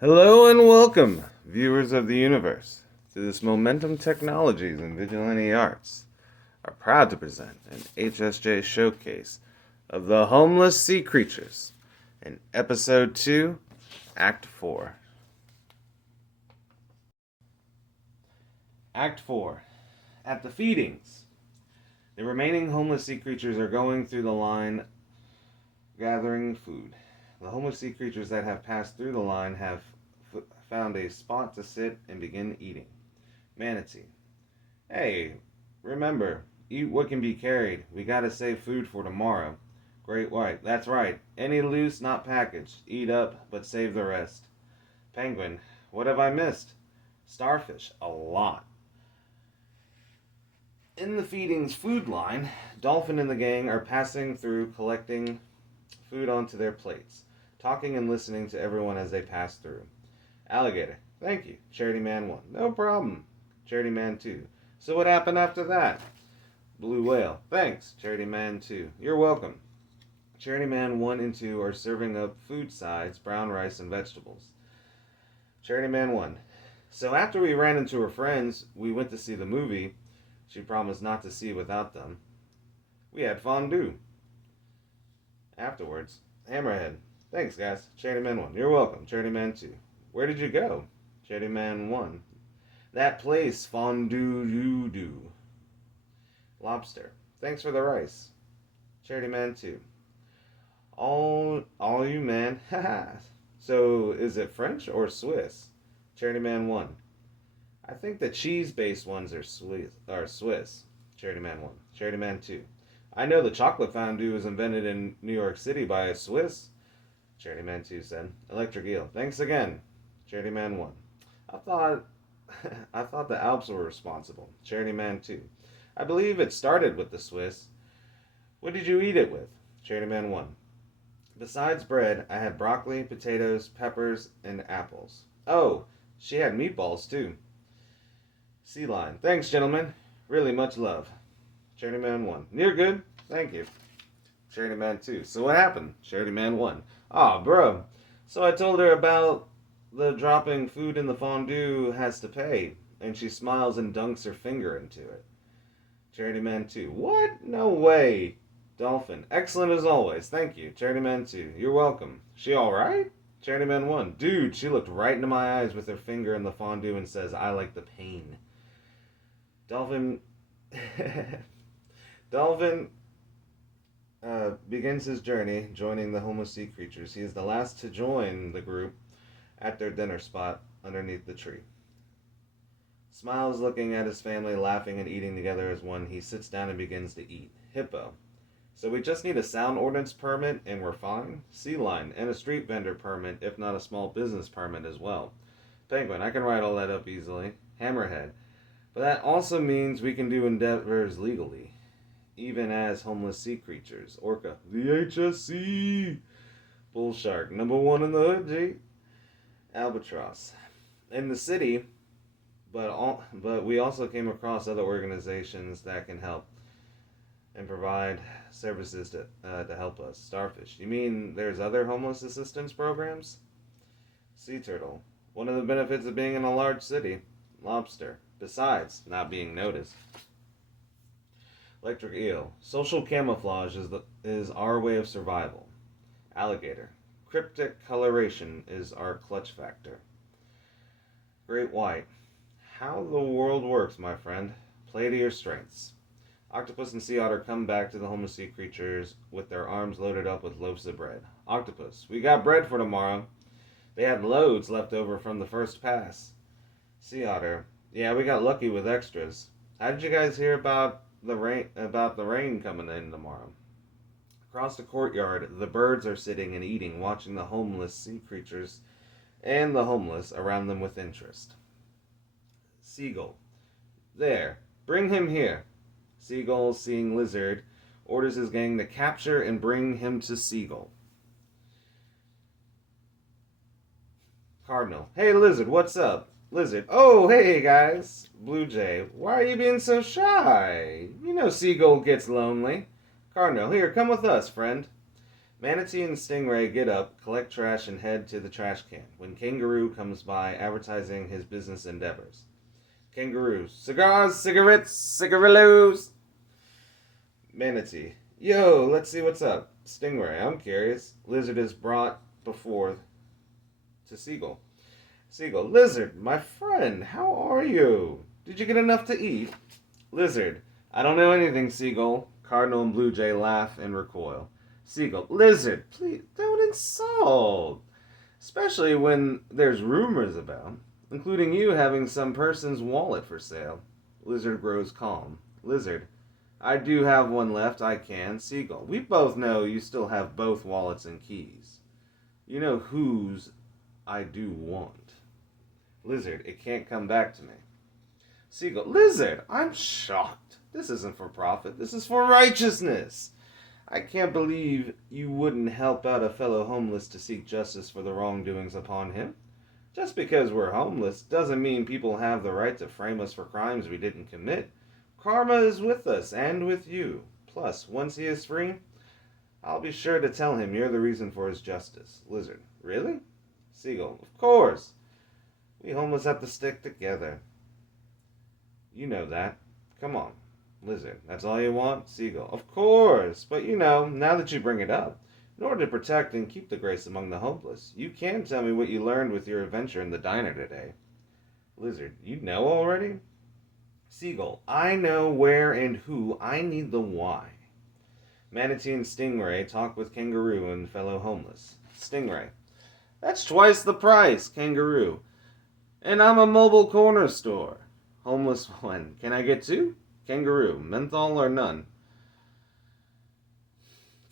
Hello and welcome, viewers of the universe, to this Momentum Technologies and Vigilante Arts are proud to present an HSJ showcase of the Homeless Sea Creatures in Episode 2, Act 4. Act 4. At the feedings. The remaining homeless sea creatures are going through the line gathering food. The homeless sea creatures that have passed through the line have found a spot to sit and begin eating. Manatee. Hey, remember, eat what can be carried. We gotta save food for tomorrow. Great White. That's right. Any loose, not packaged. Eat up, but save the rest. Penguin. What have I missed? Starfish. A lot. In the feedings food line, Dolphin and the gang are passing through collecting food onto their plates, talking and listening to everyone as they pass through. Alligator. Thank you. Charity Man 1. No problem. Charity Man 2. So what happened after that? Blue Whale. Thanks. Charity Man 2. You're welcome. Charity Man 1 and 2 are serving up food sides, brown rice, and vegetables. Charity Man 1. So after we ran into her friends, we went to see the movie she promised not to see without them. We had fondue. Afterwards, Hammerhead. Thanks, guys. Charity Man 1. You're welcome. Charity Man 2. Where did you go? Charity Man 1. That place, fondue you do. Lobster. Thanks for the rice. Charity Man 2. All you man. Haha. So is it French or Swiss? Charity Man 1. I think the cheese-based ones are Swiss. Charity Man 1. Charity Man 2. I know the chocolate fondue was invented in New York City by a Swiss. Charity Man 2 said. Electric Eel. Thanks again. Charity Man 1. I thought the Alps were responsible. Charity Man 2. I believe it started with the Swiss. What did you eat it with? Charity Man 1. Besides bread, I had broccoli, potatoes, peppers, and apples. Oh, she had meatballs too. Sea Lion. Thanks, gentlemen. Really much love. Charity Man 1. You're good. Thank you. Charity Man 2. So what happened? Charity Man 1. Aw, bro. So I told her about the dropping food in the fondue has to pay, and she smiles and dunks her finger into it. Charity Man 2. What? No way. Dolphin. Excellent as always. Thank you. Charity Man 2. You're welcome. She alright? Charity Man 1. Dude, she looked right into my eyes with her finger in the fondue and says, I like the pain. Dolphin begins his journey joining the homeless sea creatures. He is the last to join the group at their dinner spot underneath the tree. Smiles looking at his family, laughing and eating together as one. He sits down and begins to eat. Hippo. So we just need a sound ordinance permit and we're fine? Sea Lion. And a street vendor permit, if not a small business permit as well. Penguin. I can write all that up easily. Hammerhead. But that also means we can do endeavors legally, even as homeless sea creatures. Orca. The H.S.C. Bull Shark. Number 1 in the hood, G. Albatross. In the city, but we also came across other organizations that can help and provide services to help us. Starfish. You mean there's other homeless assistance programs? Sea Turtle. One of the benefits of being in a large city. Lobster. Besides not being noticed. Electric Eel. Social camouflage is our way of survival. Alligator. Cryptic coloration is our clutch factor. Great White. How the world works, my friend. Play to your strengths. Octopus and Sea Otter come back to the homeless sea creatures with their arms loaded up with loaves of bread. Octopus. We got bread for tomorrow. They had loads left over from the first pass. Sea Otter. Yeah, we got lucky with extras. How did you guys hear about the rain coming in tomorrow? Across the courtyard, the birds are sitting and eating, watching the homeless sea creatures and the homeless around them with interest. Seagull. There. Bring him here. Seagull, seeing Lizard, orders his gang to capture and bring him to Seagull. Cardinal. Hey, Lizard, what's up? Lizard. Oh, hey, guys. Blue Jay. Why are you being so shy? You know Seagull gets lonely. Cardinal. Here, come with us, friend. Manatee and Stingray get up, collect trash, and head to the trash can when Kangaroo comes by advertising his business endeavors. Kangaroo, cigars, cigarettes, cigarillos. Manatee, yo, let's see what's up. Stingray, I'm curious. Lizard is brought before to Seagull. Seagull, Lizard, my friend, how are you? Did you get enough to eat? Lizard, I don't know anything, Seagull. Cardinal and Blue Jay laugh and recoil. Seagull, Lizard, please don't insult. Especially when there's rumors about, including you having some person's wallet for sale. Lizard grows calm. Lizard, I do have one left, I can. Seagull, we both know you still have both wallets and keys. You know whose I do want. Lizard, it can't come back to me. Seagull, Lizard, I'm shocked. This isn't for profit. This is for righteousness. I can't believe you wouldn't help out a fellow homeless to seek justice for the wrongdoings upon him. Just because we're homeless doesn't mean people have the right to frame us for crimes we didn't commit. Karma is with us and with you. Plus, once he is free, I'll be sure to tell him you're the reason for his justice. Lizard, really? Seagull, of course. We homeless have to stick together. You know that. Come on. Lizard, that's all you want? Seagull, of course. But you know, now that you bring it up, in order to protect and keep the grace among the homeless, you can tell me what you learned with your adventure in the diner today. Lizard, you know already? Seagull, I know where and who. I need the why. Manatee and Stingray talk with Kangaroo and fellow homeless. Stingray, that's twice the price, Kangaroo. And I'm a mobile corner store. Homeless one, can I get two? Kangaroo, menthol or none?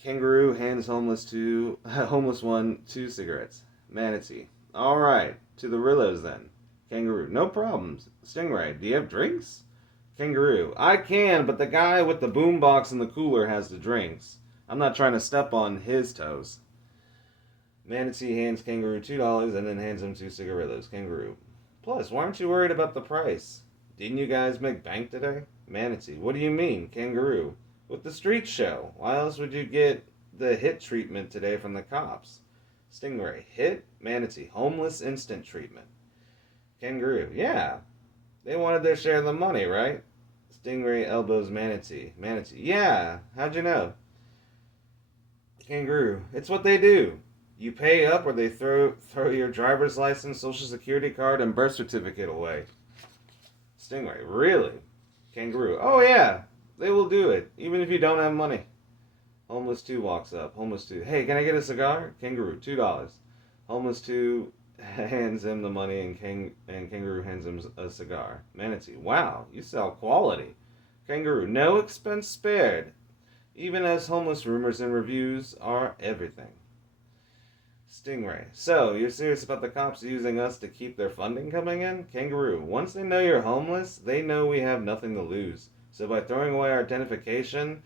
Kangaroo hands homeless one 2 cigarettes. Manatee, all right, to the Rillos then. Kangaroo, no problems. Stingray, do you have drinks? Kangaroo, I can, but the guy with the boombox in the cooler has the drinks. I'm not trying to step on his toes. Manatee hands Kangaroo $2 and then hands him 2 cigarillos. Kangaroo, plus, why aren't you worried about the price? Didn't you guys make bank today? Manatee, what do you mean? Kangaroo, with the street show. Why else would you get the hit treatment today from the cops? Stingray, hit? Manatee, homeless instant treatment. Kangaroo, yeah. They wanted their share of the money, right? Stingray elbows Manatee. Manatee, yeah. How'd you know? Kangaroo, it's what they do. You pay up or they throw your driver's license, social security card, and birth certificate away. Stingray, really? Kangaroo, oh yeah, they will do it, even if you don't have money. Homeless 2 walks up. Homeless 2, hey, can I get a cigar? Kangaroo, $2. Homeless 2 hands him the money and Kangaroo hands him a cigar. Manatee, wow, you sell quality. Kangaroo, no expense spared. Even as homeless rumors and reviews are everything. Stingray, so you're serious about the cops using us to keep their funding coming in? Kangaroo, once they know you're homeless, they know we have nothing to lose. So by throwing away our identification,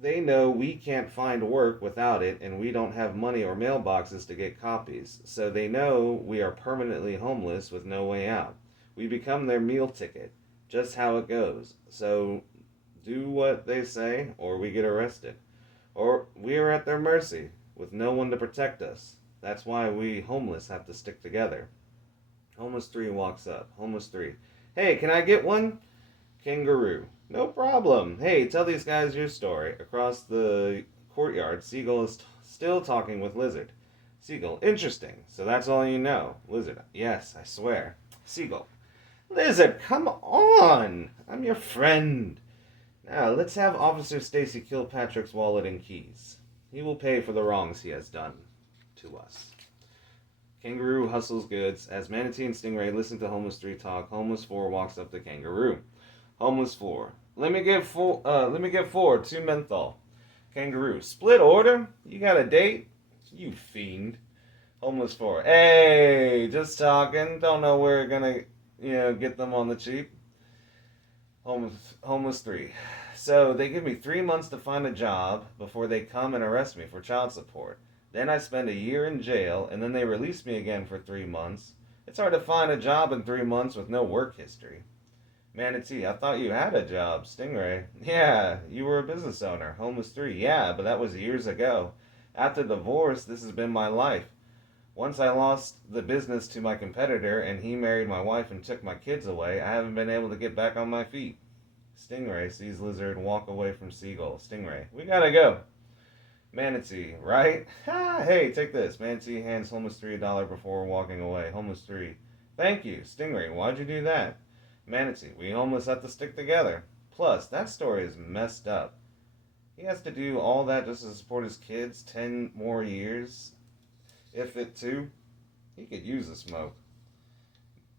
they know we can't find work without it, and we don't have money or mailboxes to get copies. So they know we are permanently homeless with no way out. We become their meal ticket. Just how it goes. So do what they say, or we get arrested. Or we are at their mercy, with no one to protect us. That's why we homeless have to stick together. Homeless 3 walks up. Homeless 3, hey, can I get one? Kangaroo, no problem. Hey, tell these guys your story. Across the courtyard, Seagull is still talking with Lizard. Seagull, interesting. So that's all you know. Lizard, yes, I swear. Seagull, Lizard, come on. I'm your friend. Now, let's have Officer Stacy Kilpatrick's wallet and keys. He will pay for the wrongs he has done to us. Kangaroo hustles goods. As Manatee and Stingray listen to Homeless 3 talk, Homeless 4 walks up to Kangaroo. Homeless 4, let me get 4, 2 menthol. Kangaroo, split order? You got a date? You fiend. Homeless 4, hey, just talking. Don't know we're gonna, get them on the cheap. Homeless 3, so they give me 3 months to find a job before they come and arrest me for child support. Then I spend a year in jail, and then they release me again for 3 months. It's hard to find a job in 3 months with no work history. Manatee, I thought you had a job. Stingray, yeah, you were a business owner. Homeless 3, yeah, but that was years ago. After divorce, this has been my life. Once I lost the business to my competitor and he married my wife and took my kids away, I haven't been able to get back on my feet. Stingray sees lizard walk away from seagull. Stingray, we gotta go. Manatee, right? Ha, hey, take this. Manatee hands Homeless 3 $1 before walking away. Homeless 3, thank you. Stingray, why'd you do that? Manatee, we homeless have to stick together. Plus, that story is messed up. He has to do all that just to support his kids 10 more years. If it too, he could use a smoke.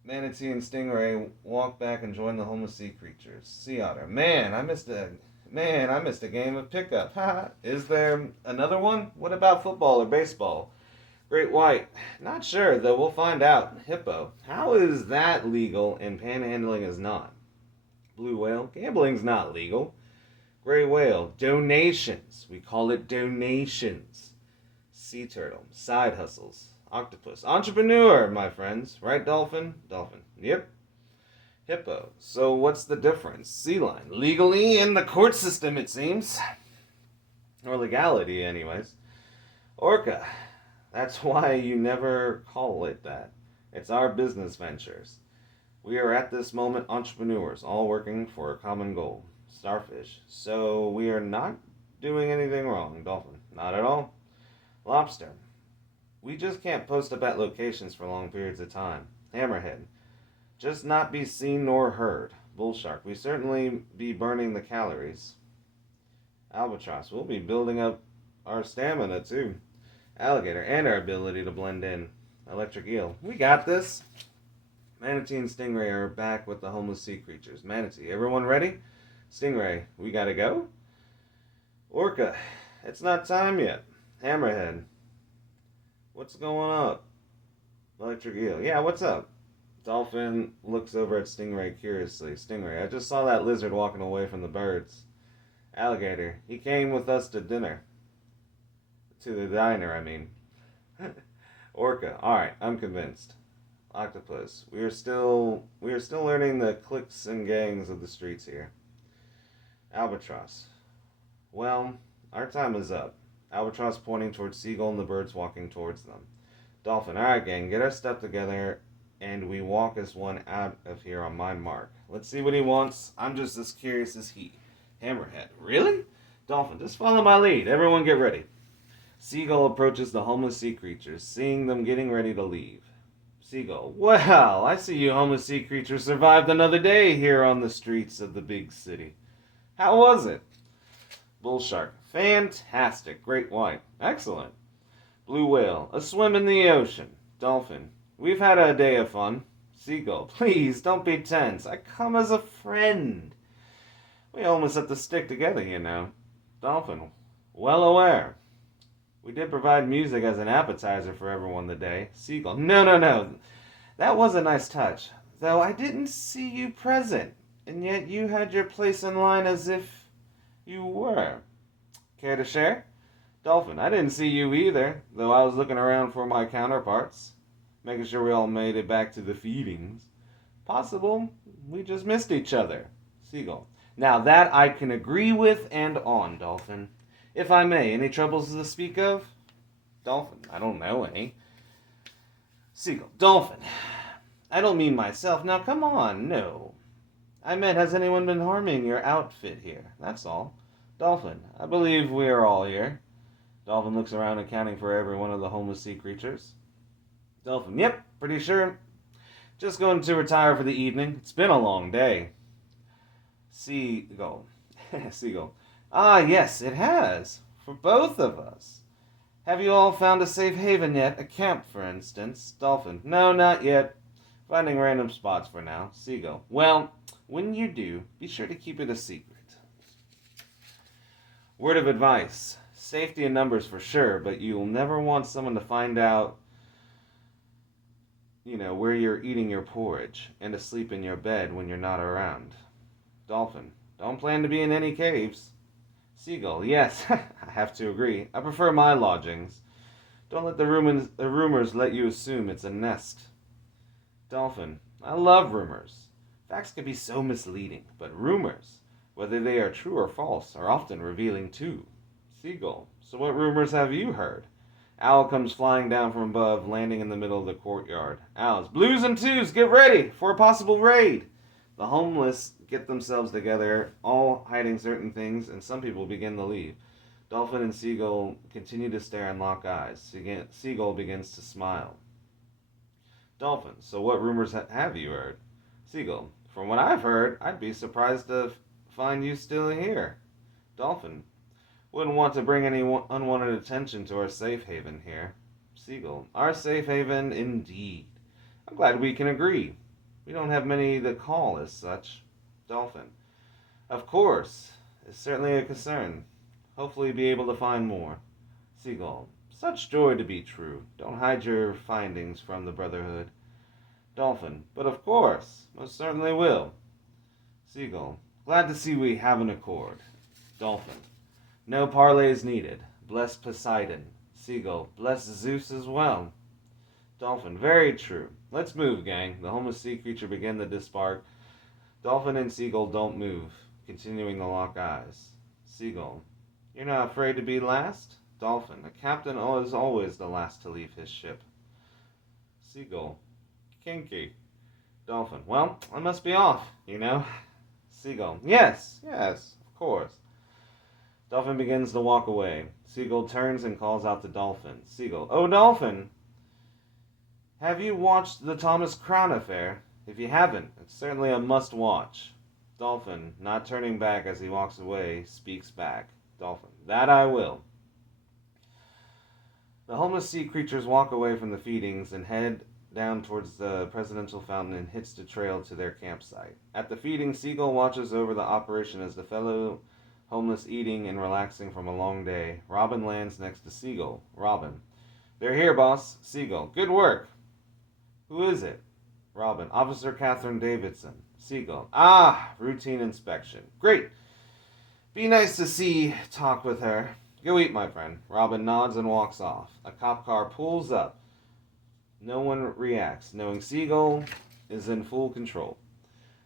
Manatee and Stingray walk back and join the homeless sea creatures. Sea Otter, man, I missed a game of pickup. Ha! Is there another one? What about football or baseball? Great White, not sure, though we'll find out. Hippo, how is that legal and panhandling is not? Blue Whale, gambling's not legal. Gray Whale, donations. We call it donations. Sea Turtle, side hustles. Octopus, entrepreneur, my friends. Right, Dolphin? Dolphin, yep. Hippo, so what's the difference? Sea Lion, legally in the court system, it seems. Or legality, anyways. Orca, that's why you never call it that. It's our business ventures. We are at this moment entrepreneurs, all working for a common goal. Starfish, so we are not doing anything wrong. Dolphin, not at all. Lobster, we just can't post up at locations for long periods of time. Hammerhead, just not be seen nor heard. Bullshark, we certainly be burning the calories. Albatross, we'll be building up our stamina too. Alligator, and our ability to blend in. Electric Eel, we got this. Manatee and Stingray are back with the homeless sea creatures. Manatee, everyone ready? Stingray, we gotta go? Orca, it's not time yet. Hammerhead, what's going up? Electric Eel, yeah, what's up? Dolphin looks over at Stingray curiously. Stingray, I just saw that lizard walking away from the birds. Alligator, he came with us to dinner. To the diner, I mean. Orca, alright, I'm convinced. Octopus, we are still learning the cliques and gangs of the streets here. Albatross, well, our time is up. Albatross pointing towards Seagull and the birds walking towards them. Dolphin, alright gang, get our stuff together and we walk as one out of here on my mark. Let's see what he wants. I'm just as curious as he. Hammerhead, really? Dolphin, just follow my lead. Everyone get ready. Seagull approaches the homeless sea creatures, seeing them getting ready to leave. Seagull, well, I see you homeless sea creatures survived another day here on the streets of the big city. How was it? Bullshark, fantastic. Great White, excellent. Blue Whale, a swim in the ocean. Dolphin, we've had a day of fun. Seagull, please don't be tense. I come as a friend. We almost have to stick together, you know. Dolphin, well aware. We did provide music as an appetizer for everyone today. Seagull, no. That was a nice touch. Though I didn't see you present, and yet you had your place in line as if you were. Care to share? Dolphin, I didn't see you either, though I was looking around for my counterparts, making sure we all made it back to the feedings. Possible we just missed each other. Seagull, now that I can agree with and on, Dolphin. If I may, any troubles to speak of? Dolphin, I don't know any. Seagull, Dolphin, I don't mean myself. Now come on, no. I meant, has anyone been harming your outfit here? That's all. Dolphin, I believe we are all here. Dolphin looks around, accounting for every one of the homeless sea creatures. Dolphin, yep, pretty sure. Just going to retire for the evening. It's been a long day. Seagull, Seagull, ah, yes, it has. For both of us. Have you all found a safe haven yet? A camp, for instance. Dolphin, no, not yet. Finding random spots for now. Seagull, well, when you do, be sure to keep it a secret. Word of advice. Safety in numbers for sure, but you'll never want someone to find out, where you're eating your porridge and asleep in your bed when you're not around. Dolphin, don't plan to be in any caves. Seagull, yes, I have to agree. I prefer my lodgings. Don't let the rumors let you assume it's a nest. Dolphin, I love rumors. Facts can be so misleading, but rumors, whether they are true or false, are often revealing too. Seagull, so what rumors have you heard? Owl comes flying down from above, landing in the middle of the courtyard. Owls, blues and twos, get ready for a possible raid. The homeless get themselves together, all hiding certain things, and some people begin to leave. Dolphin and Seagull continue to stare and lock eyes. Seagull begins to smile. Dolphin, so what rumors have you heard? Seagull, from what I've heard, I'd be surprised to find you still here. Dolphin, wouldn't want to bring any unwanted attention to our safe haven here. Seagull, our safe haven indeed. I'm glad we can agree. We don't have many that call as such. Dolphin, of course, it's certainly a concern. Hopefully be able to find more. Seagull, such joy to be true. Don't hide your findings from the Brotherhood. Dolphin, but of course, most certainly will. Seagull, glad to see we have an accord. Dolphin, no parleys needed. Bless Poseidon. Seagull, bless Zeus as well. Dolphin, very true. Let's move, gang. The homeless sea creature begin to disembark. Dolphin and Seagull don't move, continuing to lock eyes. Seagull, you're not afraid to be last? Dolphin, a captain is always the last to leave his ship. Seagull, kinky. Dolphin, well, I must be off, you know. Seagull, yes, of course. Dolphin begins to walk away. Seagull turns and calls out to Dolphin. Seagull, oh, Dolphin, have you watched the Thomas Crown affair? If you haven't, it's certainly a must-watch. Dolphin, not turning back as he walks away, speaks back. Dolphin, that I will. The homeless sea creatures walk away from the feedings and head down towards the presidential fountain and hits the trail to their campsite. At the feeding, Seagull watches over the operation as the fellow homeless eating and relaxing from a long day. Robin lands next to Seagull. Robin, they're here, boss. Seagull, good work. Who is it? Robin, Officer Catherine Davidson. Seagull, routine inspection. Great. Be nice to see, talk with her. Go eat, my friend. Robin nods and walks off. A cop car pulls up. No one reacts, knowing Seagull is in full control.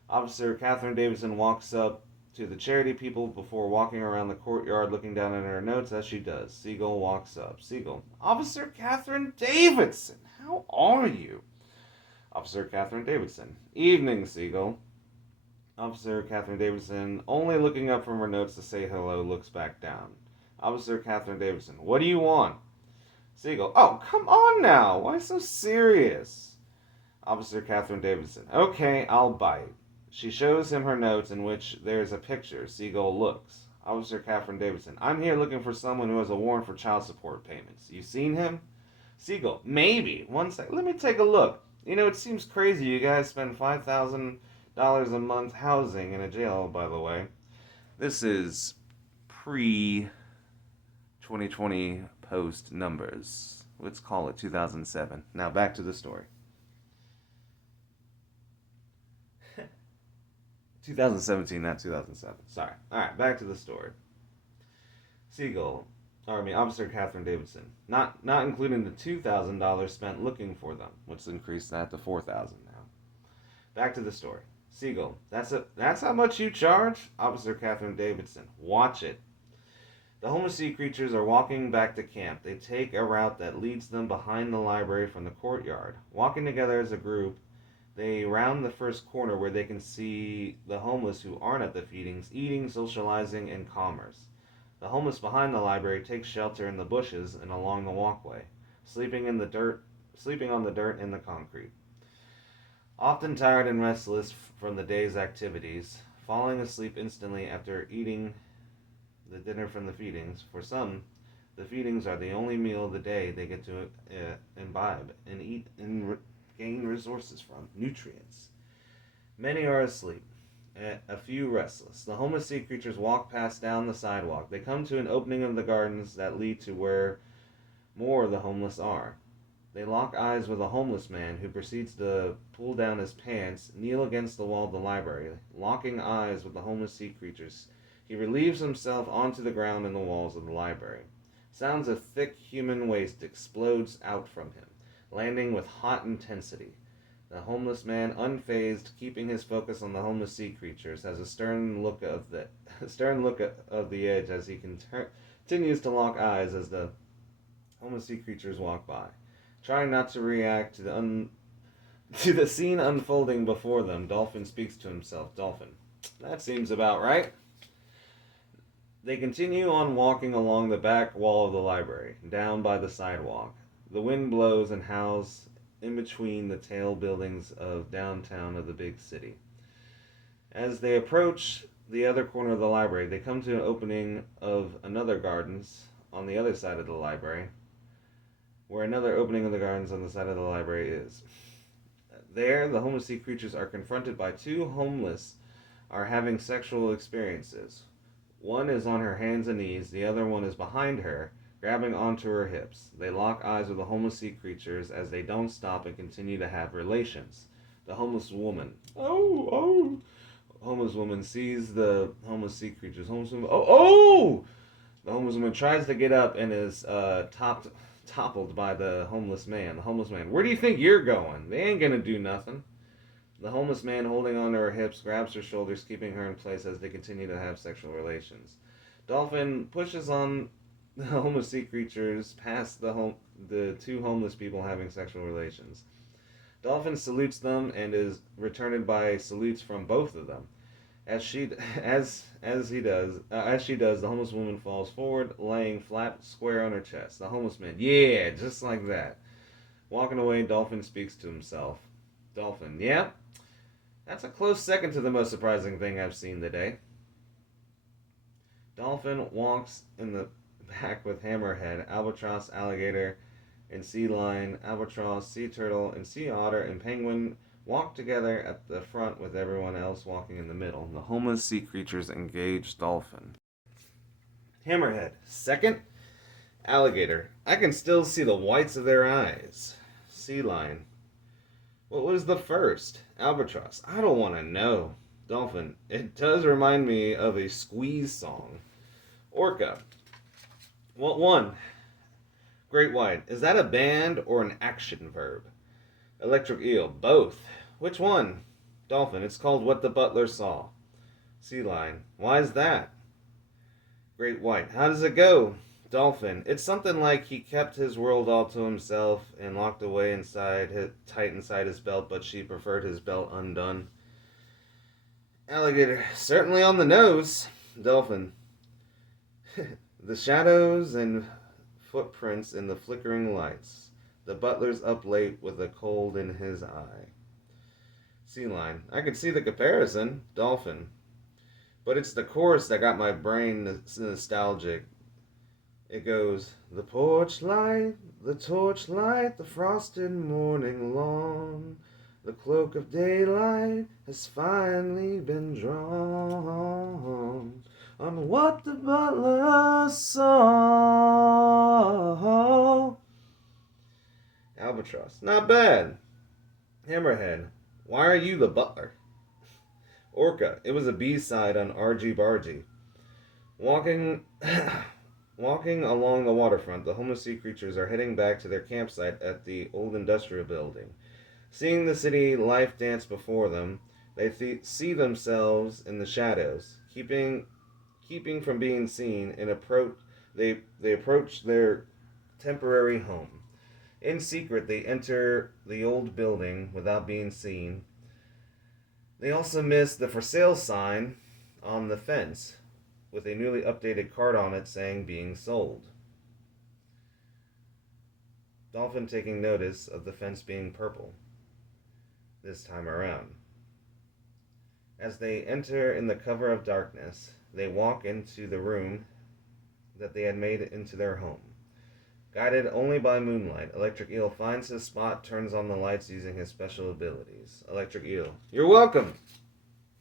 Officer Catherine Davidson walks up to the charity people before walking around the courtyard looking down at her notes as she does. Seagull walks up. Seagull, Officer Catherine Davidson, how are you? Officer Catherine Davidson, evening, Seagull. Officer Catherine Davidson, only looking up from her notes to say hello, looks back down. Officer Catherine Davidson, what do you want? Seagull, oh, come on now. Why so serious? Officer Catherine Davidson, okay, I'll bite. She shows him her notes in which there is a picture. Seagull looks. Officer Catherine Davidson, I'm here looking for someone who has a warrant for child support payments. You seen him? Seagull, maybe. One sec. Let me take a look. You know, it seems crazy you guys spend $5,000 a month housing in a jail, by the way. This is pre-2020 post numbers. Let's call it 2007. Now back to the story. 2017, not 2007. Sorry. Alright, back to the story. Officer Catherine Davidson. Not including the $2,000 spent looking for them, which increased that to $4,000 now. Back to the story. Seagull, that's how much you charge? Officer Catherine Davidson. Watch it. The homeless sea creatures are walking back to camp. They take a route that leads them behind the library from the courtyard. Walking together as a group, they round the first corner where they can see the homeless who aren't at the feedings, eating, socializing, and commerce. The homeless behind the library take shelter in the bushes and along the walkway, sleeping on the dirt and the concrete. Often tired and restless from the day's activities, falling asleep instantly after eating the dinner from the feedings. For some, the feedings are the only meal of the day they get to imbibe and eat and gain resources from, nutrients. Many are asleep, a few restless. The homeless sea creatures walk past down the sidewalk. They come to an opening of the gardens that lead to where more of the homeless are. They lock eyes with a homeless man who proceeds to pull down his pants, kneel against the wall of the library. Locking eyes with the homeless sea creatures, he relieves himself onto the ground in the walls of the library. Sounds of thick human waste explodes out from him, landing with hot intensity. The homeless man, unfazed, keeping his focus on the homeless sea creatures, has a stern look of the edge as he continues to lock eyes as the homeless sea creatures walk by. Trying not to react to to the scene unfolding before them, Dolphin speaks to himself. Dolphin, that seems about right. They continue on walking along the back wall of the library, down by the sidewalk. The wind blows and howls in between the tall buildings of downtown of the big city. As they approach the other corner of the library, they come to an opening of another gardens on the other side of the library, where another opening of the gardens on the side of the library is. There, the homeless sea creatures are confronted by two homeless are having sexual experiences. One is on her hands and knees, the other one is behind her, grabbing onto her hips. They lock eyes with the homeless sea creatures as they don't stop and continue to have relations. The homeless woman. Oh! Homeless woman sees the homeless sea creatures. Homeless woman. Oh! The homeless woman tries to get up and is toppled by the homeless man. The homeless man. Where do you think you're going? They ain't gonna do nothing. The homeless man, holding onto her hips, grabs her shoulders, keeping her in place as they continue to have sexual relations. Dolphin pushes on the homeless sea creatures past the two homeless people having sexual relations. Dolphin salutes them and is returned by salutes from both of them. As she does, the homeless woman falls forward, laying flat, square on her chest. The homeless man, yeah, just like that. Walking away, Dolphin speaks to himself. Dolphin, yeah, that's a close second to the most surprising thing I've seen today. Dolphin walks in the back with hammerhead, albatross, alligator, and sea lion. Albatross, sea turtle, and sea otter and penguin walk together at the front with everyone else walking in the middle. The homeless sea creatures engage Dolphin. Hammerhead. Second, alligator. I can still see the whites of their eyes. Sea lion. What was the first? Albatross. I don't want to know. Dolphin. It does remind me of a Squeeze song. Orca. What one? Great white. Is that a band or an action verb? Electric eel. Both. Which one? Dolphin. It's called What the Butler Saw. Sea lion. Why is that? Great white. How does it go? Dolphin. It's something like he kept his world all to himself and locked away tight inside his belt, but she preferred his belt undone. Alligator. Certainly on the nose. Dolphin. The shadows and footprints in the flickering lights. The butler's up late with a cold in his eye. Sea lion. I could see the comparison. Dolphin. But it's the chorus that got my brain nostalgic. It goes, the torchlight, the frosted morning lawn, the cloak of daylight has finally been drawn on what the butler saw. Albatross. Not bad. Hammerhead. Why are you the butler? Orca. It was a B-side on Argy Bargy. Walking along the waterfront, the homeless sea creatures are heading back to their campsite at the old industrial building. Seeing the city life dance before them, they see themselves in the shadows, keeping from being seen, and they approach their temporary home. In secret, they enter the old building without being seen. They also miss the for sale sign on the fence, with a newly updated card on it saying being sold. Dolphin taking notice of the fence being purple this time around. As they enter in the cover of darkness, they walk into the room that they had made into their home. Guided only by moonlight, Electric Eel finds his spot, turns on the lights using his special abilities. Electric Eel. You're welcome!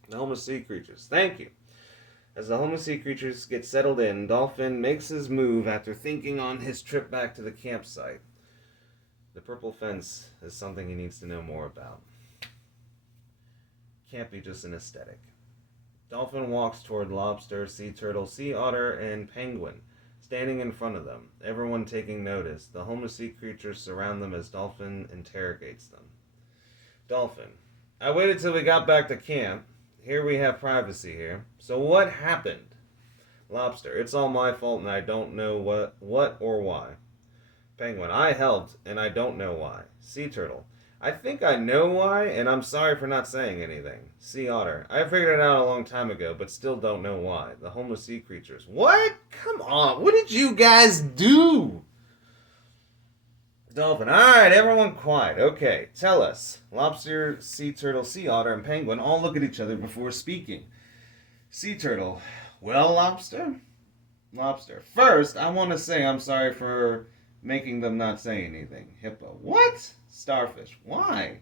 The homeless sea creatures. Thank you. As the homeless sea creatures get settled in, Dolphin makes his move after thinking on his trip back to the campsite. The purple fence is something he needs to know more about. Can't be just an aesthetic. Dolphin walks toward lobster, sea turtle, sea otter, and penguin, standing in front of them, everyone taking notice. The homeless sea creatures surround them as Dolphin interrogates them. Dolphin. I waited till we got back to camp. Here we have privacy here. So what happened? Lobster. It's all my fault and I don't know what or why. Penguin. I helped and I don't know why. Sea turtle. I think I know why and I'm sorry for not saying anything. Sea otter. I figured it out a long time ago but still don't know why. The homeless sea creatures. What? Come on. What did you guys do? Dolphin. Alright, everyone quiet. Okay, tell us. Lobster, sea turtle, sea otter, and penguin all look at each other before speaking. Sea turtle. Well, lobster? Lobster. First, I want to say I'm sorry for making them not say anything. Hippo. What? Starfish. Why?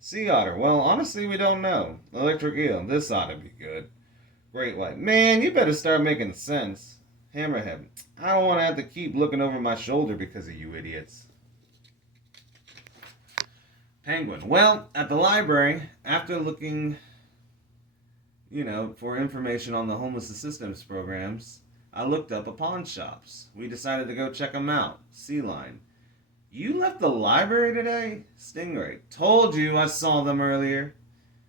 Sea otter. Well, honestly, we don't know. Electric eel. This ought to be good. Great white. Man, you better start making sense. Hammerhead. I don't want to have to keep looking over my shoulder because of you idiots. Penguin. Well, at the library, after looking, for information on the homeless assistance programs, I looked up a pawn shops. We decided to go check them out. Sea lion. You left the library today? Stingray. Told you I saw them earlier.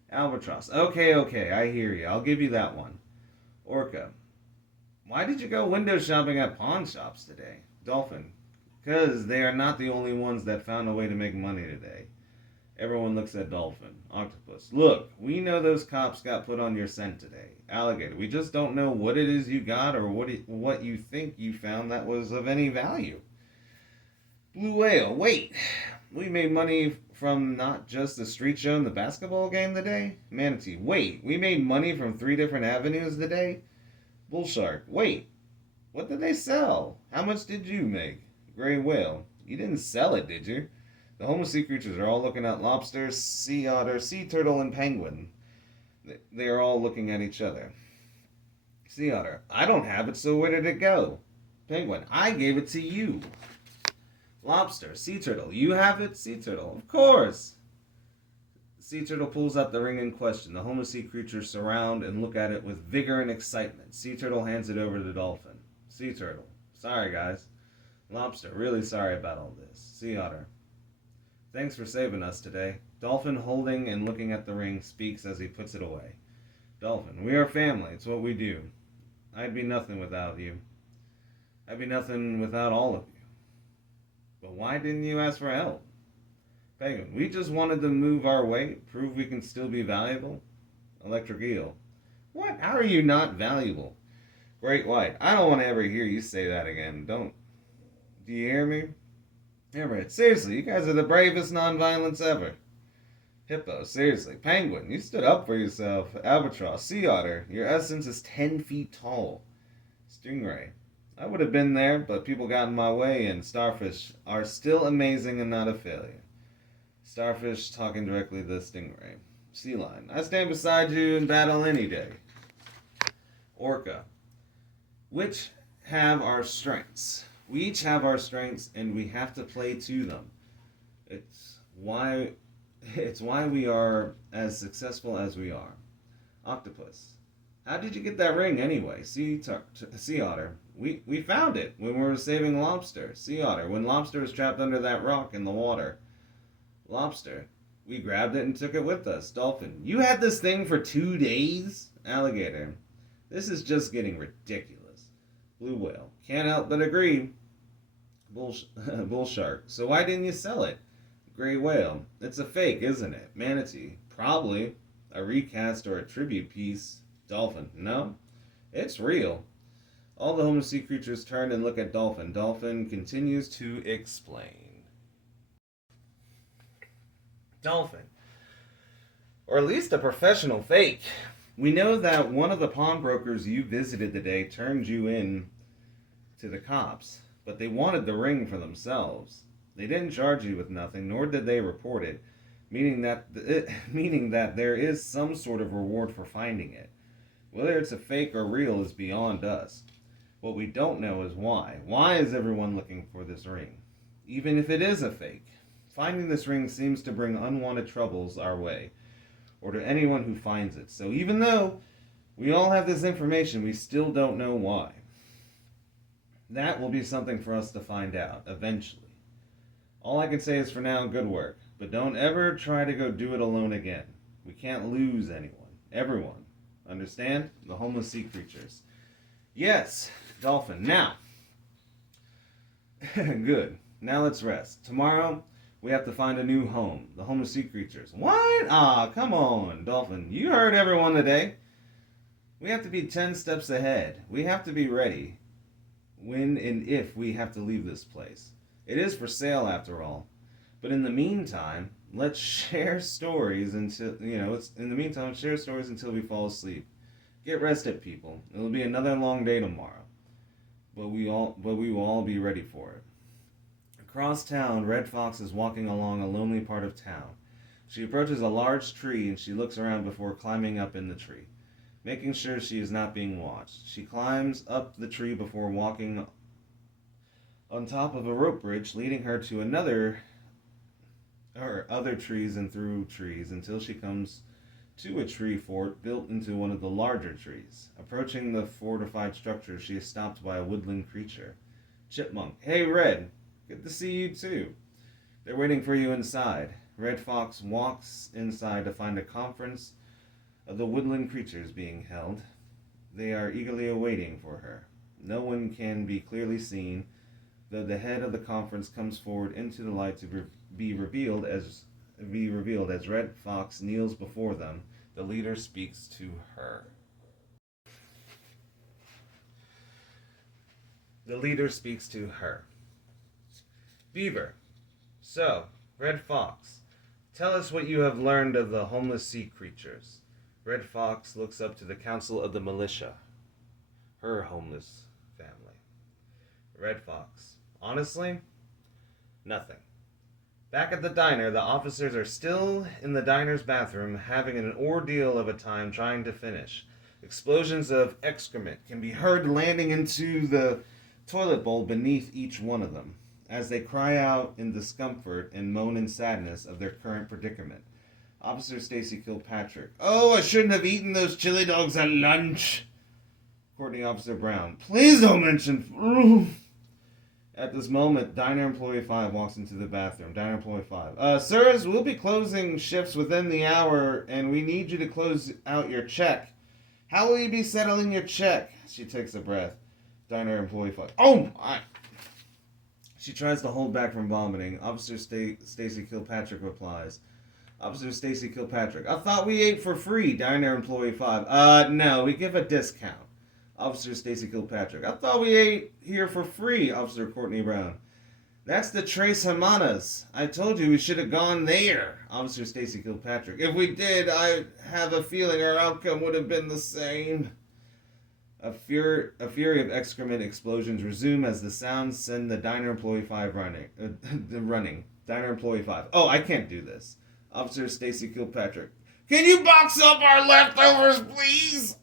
Albatross. Okay, I hear you. I'll give you that one. Orca. Why did you go window shopping at pawn shops today? Dolphin. Because they are not the only ones that found a way to make money today. Everyone looks at Dolphin. Octopus. Look, we know those cops got put on your scent today. Alligator. We just don't know what it is you got or what you think you found that was of any value. Blue whale. Wait. We made money from not just the street show and the basketball game today? Manatee. Wait. We made money from 3 different avenues today? Bull shark. Wait. What did they sell? How much did you make? Gray whale. You didn't sell it, did you? The homeless sea creatures are all looking at lobster, sea otter, sea turtle, and penguin. They are all looking at each other. Sea otter. I don't have it, so where did it go? Penguin. I gave it to you. Lobster. Sea turtle. You have it? Sea turtle. Of course. Sea turtle pulls out the ring in question. The homeless sea creatures surround and look at it with vigor and excitement. Sea turtle hands it over to the dolphin. Sea turtle. Sorry, guys. Lobster. Really sorry about all this. Sea otter. Thanks for saving us today. Dolphin, holding and looking at the ring, speaks as he puts it away. Dolphin. We are family. It's what we do. I'd be nothing without you. I'd be nothing without all of you. But why didn't you ask for help? Penguin. We just wanted to move our weight, prove we can still be valuable. Electric eel. What? How are you not valuable? Great white. I don't want to ever hear you say that again. Don't. Do you hear me? Hammerhead. Seriously, you guys are the bravest non-violence ever. Hippo. Seriously. Penguin. You stood up for yourself. Albatross. Sea otter. Your essence is 10 feet tall. Stingray. I would have been there, but people got in my way, and starfish are still amazing and not a failure. Starfish talking directly to the stingray. Sea lion. I stand beside you in battle any day. Orca. Which have our strengths. We each have our strengths, and we have to play to them. It's why we are as successful as we are. Octopus. How did you get that ring anyway? Sea otter. We found it when we were saving lobster. Sea otter. When lobster was trapped under that rock in the water. Lobster. We grabbed it and took it with us. Dolphin. You had this thing for 2 days? Alligator. This is just getting ridiculous. Blue whale. Can't help but agree. Bull shark. So why didn't you sell it? Gray whale. It's a fake, isn't it? Manatee. Probably. A recast or a tribute piece. Dolphin. No. It's real. All the homeless sea creatures turn and look at Dolphin. Dolphin continues to explain. Dolphin. Or at least a professional fake. We know that one of the pawnbrokers you visited today turned you in to the cops, but they wanted the ring for themselves. They didn't charge you with nothing, nor did they report it, meaning that there is some sort of reward for finding it. Whether it's a fake or real is beyond us. What we don't know is why. Why is everyone looking for this ring? Even if it is a fake. Finding this ring seems to bring unwanted troubles our way, or to anyone who finds it. So even though we all have this information, we still don't know why. That will be something for us to find out, eventually. All I can say is for now, good work. But But don't ever try to go do it alone again. We can't lose anyone. Everyone. Understand? The homeless sea creatures. Yes, Dolphin. Now. Good. Now let's rest. Tomorrow, we have to find a new home. The homeless sea creatures. What? Ah, come on, Dolphin. You heard everyone today. We have to be 10 steps ahead. We have to be ready when and if we have to leave this place. It is for sale after all. But in the meantime, let's share stories until, share stories until we fall asleep. Get rested, people. It'll be another long day tomorrow. But we will all be ready for it. Across town, Red Fox is walking along a lonely part of town. She approaches a large tree and she looks around before climbing up in the tree, making sure she is not being watched. She climbs up the tree before walking on top of a rope bridge, leading her to other trees and through trees until she comes to a tree fort built into one of the larger trees. Approaching the fortified structure, she is stopped by a woodland creature. Chipmunk. Hey, Red. Good to see you, too. They're waiting for you inside. Red Fox walks inside to find a conference of the woodland creatures being held. They are eagerly awaiting for her. No one can be clearly seen, though the head of the conference comes forward into the light to be revealed as Red Fox kneels before them. The leader speaks to her. The leader speaks to her. Beaver. So, Red Fox, tell us what you have learned of the homeless sea creatures. Red Fox looks up to the council of the militia, her homeless family. Red Fox. Honestly, nothing. Back at the diner, the officers are still in the diner's bathroom having an ordeal of a time trying to finish. Explosions of excrement can be heard landing into the toilet bowl beneath each one of them, as they cry out in discomfort and moan in sadness of their current predicament. Officer Stacy Kilpatrick. Oh, I shouldn't have eaten those chili dogs at lunch. Courtney Officer Brown. Please don't mention... At this moment, Diner Employee 5 walks into the bathroom. Diner Employee 5. Sirs, we'll be closing shifts within the hour, and we need you to close out your check. How will you be settling your check? She takes a breath. Diner Employee 5. Oh, my... She tries to hold back from vomiting. Officer Stacy Kilpatrick replies. Officer Stacy Kilpatrick. I thought we ate for free. Diner Employee 5. No, we give a discount. Officer Stacy Kilpatrick. I thought we ate here for free. Officer Courtney Brown. That's the Tres Hermanas. I told you we should have gone there. Officer Stacy Kilpatrick. If we did, I have a feeling our outcome would have been the same. A fury of excrement explosions resume as the sounds send the Diner Employee 5 running. Diner Employee 5. Oh, I can't do this. Officer Stacy Kilpatrick. Can you box up our leftovers, please?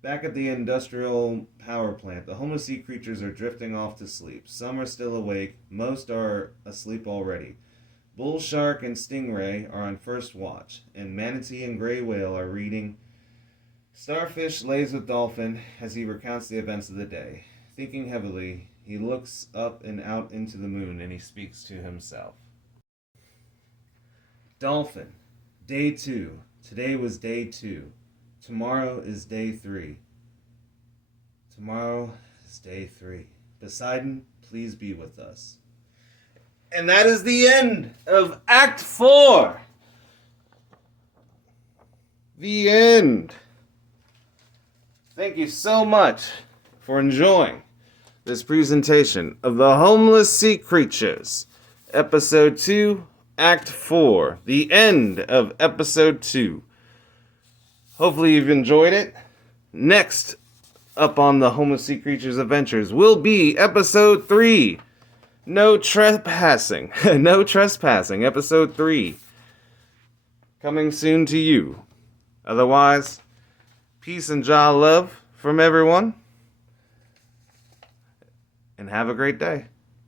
Back at the industrial power plant, the homeless sea creatures are drifting off to sleep. Some are still awake. Most are asleep already. Bull shark and stingray are on first watch, and manatee and gray whale are reading. Starfish lays with dolphin as he recounts the events of the day. Thinking heavily, he looks up and out into the moon, and he speaks to himself. Dolphin, day 2. Today was day 2. Tomorrow is day 3. Tomorrow is day 3. Poseidon, please be with us. And that is the end of Act 4. The end. Thank you so much for enjoying this presentation of The Homeless Sea Creatures, Episode 2, Act 4. The end of Episode 2. Hopefully you've enjoyed it. Next up on the Homeless Sea Creatures Adventures will be Episode 3. No Trespassing. No Trespassing. Episode 3. Coming soon to you. Otherwise, peace and jaw love from everyone. And have a great day.